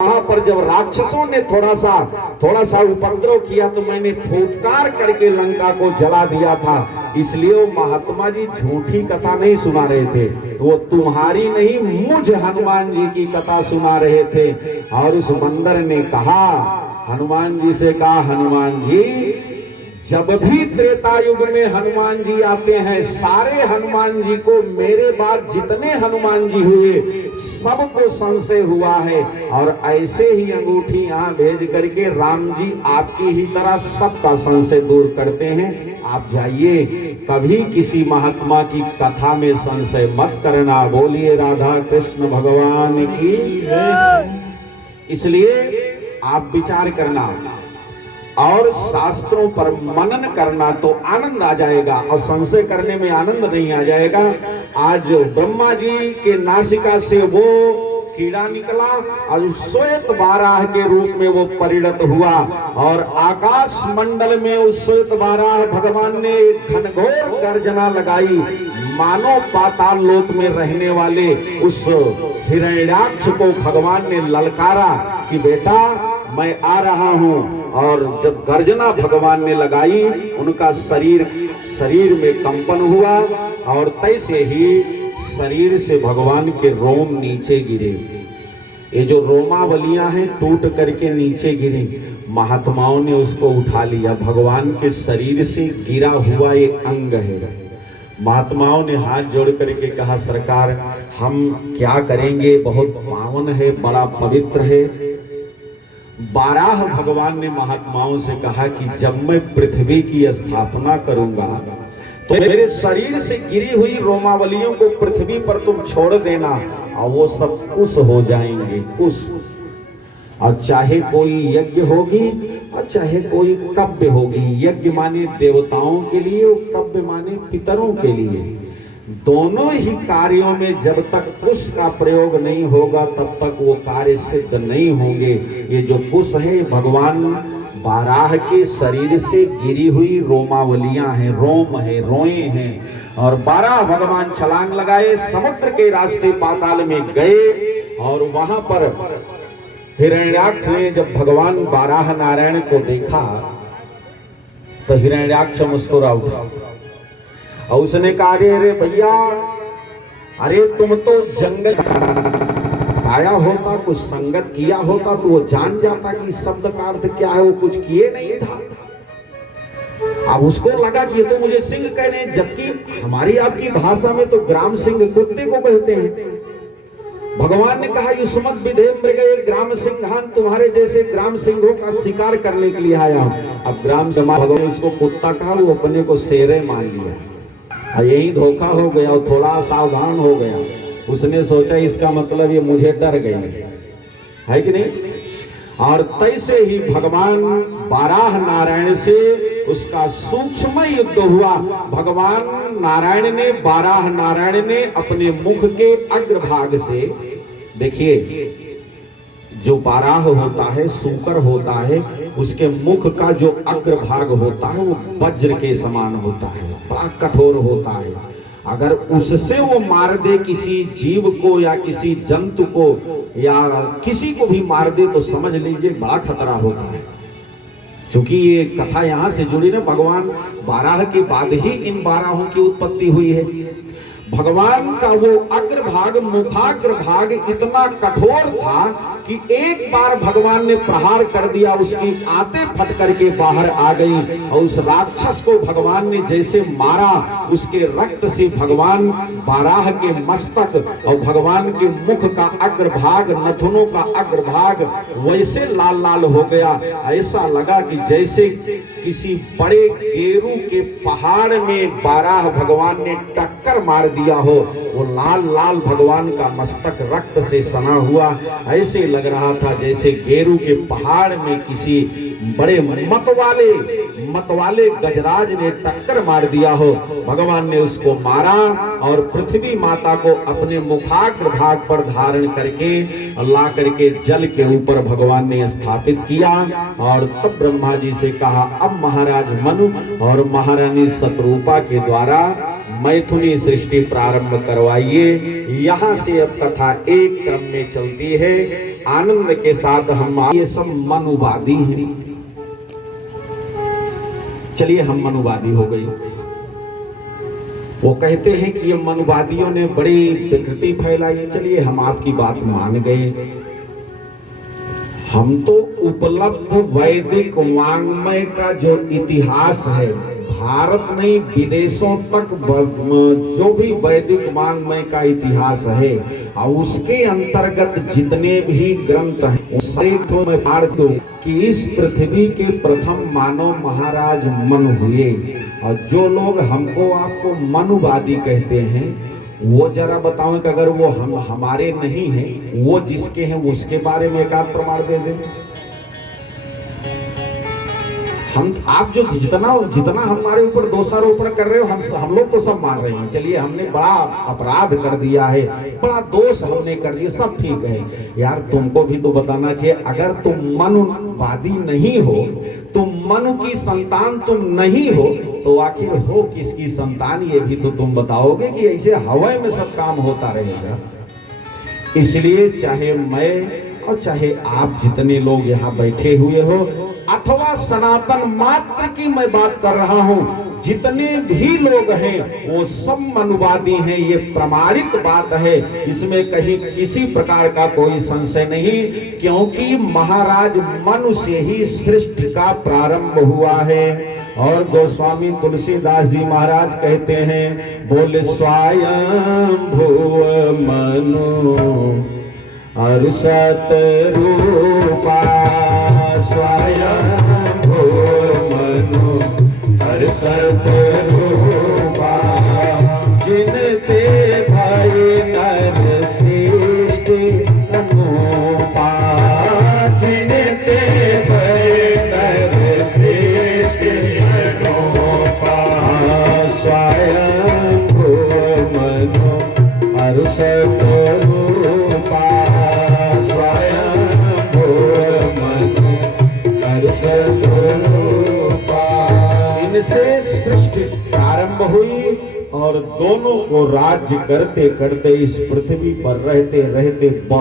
वहां पर जब राक्षसों ने थोड़ा सा उपद्रव किया तो मैंने फुटकार करके लंका को जला दिया था। इसलिए वो महात्मा जी झूठी कथा नहीं सुना रहे थे, वो तुम्हारी नहीं मुझ हनुमान जी की कथा सुना रहे थे। और उस बंदर ने कहा, हनुमान जी से कहा, हनुमान जी जब भी त्रेता युग में हनुमान जी आते हैं, सारे हनुमान जी को मेरे बाद जितने हनुमान जी हुए सबको संशय हुआ है, और ऐसे ही अंगूठी यहाँ भेज करके राम जी आपकी ही तरह सबका संशय दूर करते हैं। आप जाइए, कभी किसी महात्मा की कथा में संशय मत करना। बोलिए राधा कृष्ण भगवान की जय। इसलिए आप विचार करना और शास्त्रों पर मनन करना तो आनंद आ जाएगा, और संशय करने में आनंद नहीं आ जाएगा। आज ब्रह्मा जी के नासिका से वो कीड़ा निकला और श्वेत बाराह के रूप में वो परिणत हुआ, और आकाश मंडल में उस श्वेत बाराह भगवान ने घनघोर गर्जना लगाई। मानो पाताल लोक में रहने वाले उस हिरण्याक्ष को भगवान ने ललकारा कि बेटा मैं आ रहा हूं। और जब गर्जना भगवान ने लगाई, उनका शरीर में कंपन हुआ, और तैसे ही शरीर से भगवान के रोम नीचे गिरे। ये जो रोमावलियां हैं टूट करके नीचे गिरी। महात्माओं ने उसको उठा लिया, भगवान के शरीर से गिरा हुआ ये अंग है। महात्माओं ने हाथ जोड़ करके कहा, सरकार हम क्या करेंगे, बहुत पावन है, बड़ा पवित्र है। बाराह भगवान ने महात्माओं से कहा कि जब मैं पृथ्वी की स्थापना करूंगा तो मेरे शरीर से गिरी हुई रोमावलियों को पृथ्वी पर तुम छोड़ देना, और वो सब कुश हो जाएंगे, कुश। और चाहे कोई यज्ञ होगी और चाहे कोई कव्य होगी। यज्ञ माने देवताओं के लिए और कव्य माने पितरों के लिए। दोनों ही कार्यों में जब तक कुश का प्रयोग नहीं होगा तब तक वो कार्य सिद्ध नहीं होंगे। ये जो कुश है भगवान बाराह के शरीर से गिरी हुई रोमावलियां हैं, रोम है, रोए हैं। और बाराह भगवान छलांग लगाए, समुद्र के रास्ते पाताल में गए, और वहां पर हिरण्याक्ष ने जब भगवान बाराह नारायण को देखा तो हिरण्याक्ष मुस्कुरा उठा, और उसने कहा, अरे भैया, अरे तुम तो जंगल आया होता, कुछ संगत किया होता तो वो जान जाता कि शब्द का अर्थ क्या है। वो कुछ किए नहीं था। अब उसको लगा कि ये तो मुझे सिंह कह रहे हैं, जबकि हमारी आपकी भाषा में तो ग्राम सिंह कुत्ते को कहते हैं। भगवान ने कहा, युष्मत विधे मृग ग्राम सिंहान, तुम्हारे जैसे ग्राम सिंहों का शिकार करने के लिए आया हूं। अब ग्राम समाज भगवान उसको कुत्ता कहा, वो अपने को शेरे मान लिया, और यही धोखा हो गया। और थोड़ा सावधान हो गया, उसने सोचा इसका मतलब ये मुझे डर गई है कि नहीं। और तैसे ही भगवान बाराह नारायण से उसका सूक्ष्म युद्ध हुआ। भगवान नारायण ने, बाराह नारायण ने अपने मुख के अग्रभाग से, देखिए जो बाराह होता है, सूकर होता है, उसके मुख का जो अग्रभाग होता है वो वज्र के समान होता है, बड़ा कठोर होता है। अगर उससे वो मार दे किसी जीव को या किसी जंतु को या किसी को भी मार दे तो समझ लीजिए बड़ा खतरा होता है। क्योंकि ये कथा यहाँ से जुड़ी ना, भगवान बाराह के बाद ही इन बाराहों की उत्पत्ति हुई है। भगवान का वो अग्रभाग, मुखाग्रभाग इतना कठोर था कि एक बार भगवान ने प्रहार कर दिया, उसकी आंतें फट करके बाहर आ गई, और उस राक्षस को भगवान ने जैसे मारा, उसके रक्त से भगवान बाराह के मस्तक और भगवान के मुख का अग्रभाग, नथुनों का अग्रभाग वैसे लाल लाल हो गया। ऐसा लगा कि जैसे किसी बड़े गेरू के पहाड़ में बाराह भगवान ने टक्कर मार दिया हो। वो लाल लाल भगवान का मस्तक रक्त से सना हुआ, ऐसे लग रहा था जैसे गेरू के पहाड़ में किसी बड़े मतवाले गजराज ने टक्कर मार दिया हो। भगवान ने उसको मारा और पृथ्वी माता को अपने मुखाग्र भाग पर धारण करके ला करके जल के ऊपर भगवान ने स्थापित किया। और तब ब्रह्मा जी से कहा, अब महाराज मनु और महारानी शतरूपा के द्वारा मैथुनी सृष्टि प्रारंभ करवाइए। यहाँ से अब कथा एक क्रम में चलती है। आनंद के साथ हम ये सब मनुवादी हैं। चलिए हम मनुवादी हो गई। वो कहते हैं कि ये मनुवादियों ने बड़ी विकृति फैलाई। चलिए हम आपकी बात मान गए। हम तो उपलब्ध वैदिक वाङ्मय का जो इतिहास है, भारत नहीं विदेशों तक जो भी वैदिक वाङ्मय का इतिहास है और उसके अंतर्गत जितने भी ग्रंथ हैं सारे में मार दो कि इस पृथ्वी के प्रथम मानव महाराज मनु हुए। और जो लोग हमको आपको मनुवादी कहते हैं वो जरा बताओ कि अगर वो हमारे नहीं हैं, वो जिसके हैं उसके बारे में एक आध प्रमाण दे दें। आप जो जितना हमारे ऊपर दोषारोपण कर रहे हो, हम लोग तो सब मान रहे हैं। चलिए हमने बड़ा अपराध कर दिया है, बड़ा दोष हमने कर दिया, सब ठीक है। यार तुमको भी तो बताना चाहिए, अगर तुम मनुवादी नहीं हो, तुम मनु की संतान तुम नहीं हो, तो आखिर हो किसकी संतान ये भी तो तुम बताओगे कि ऐसे हवा में सब काम होता रहेगा। इसलिए चाहे मैं और चाहे आप जितने लोग यहाँ बैठे हुए हो अथवा सनातन मात्र की मैं बात कर रहा हूं, जितने भी लोग हैं वो सब मनुवादी हैं। ये प्रमाणित बात है, इसमें कहीं किसी प्रकार का कोई संशय नहीं, क्योंकि महाराज मनु से ही सृष्टि का प्रारंभ हुआ है। और गोस्वामी तुलसीदास जी महाराज कहते हैं, बोले स्वयं भुव मनु अरुषत रूपा, स्वयं भुव मनु अरुषत रूपा, जिनते भय नर सृष्टि अनुपा, जिनते भय नर सृष्टि अनुपा, स्वयं भुव मनु अरुषत रूपा, स्वयं भुव मनु अरुषत रूपा। इनसे सृष्टि प्रारंभ हुई और दोनों को राज्य करते करते इस पृथ्वी पर रहते रहते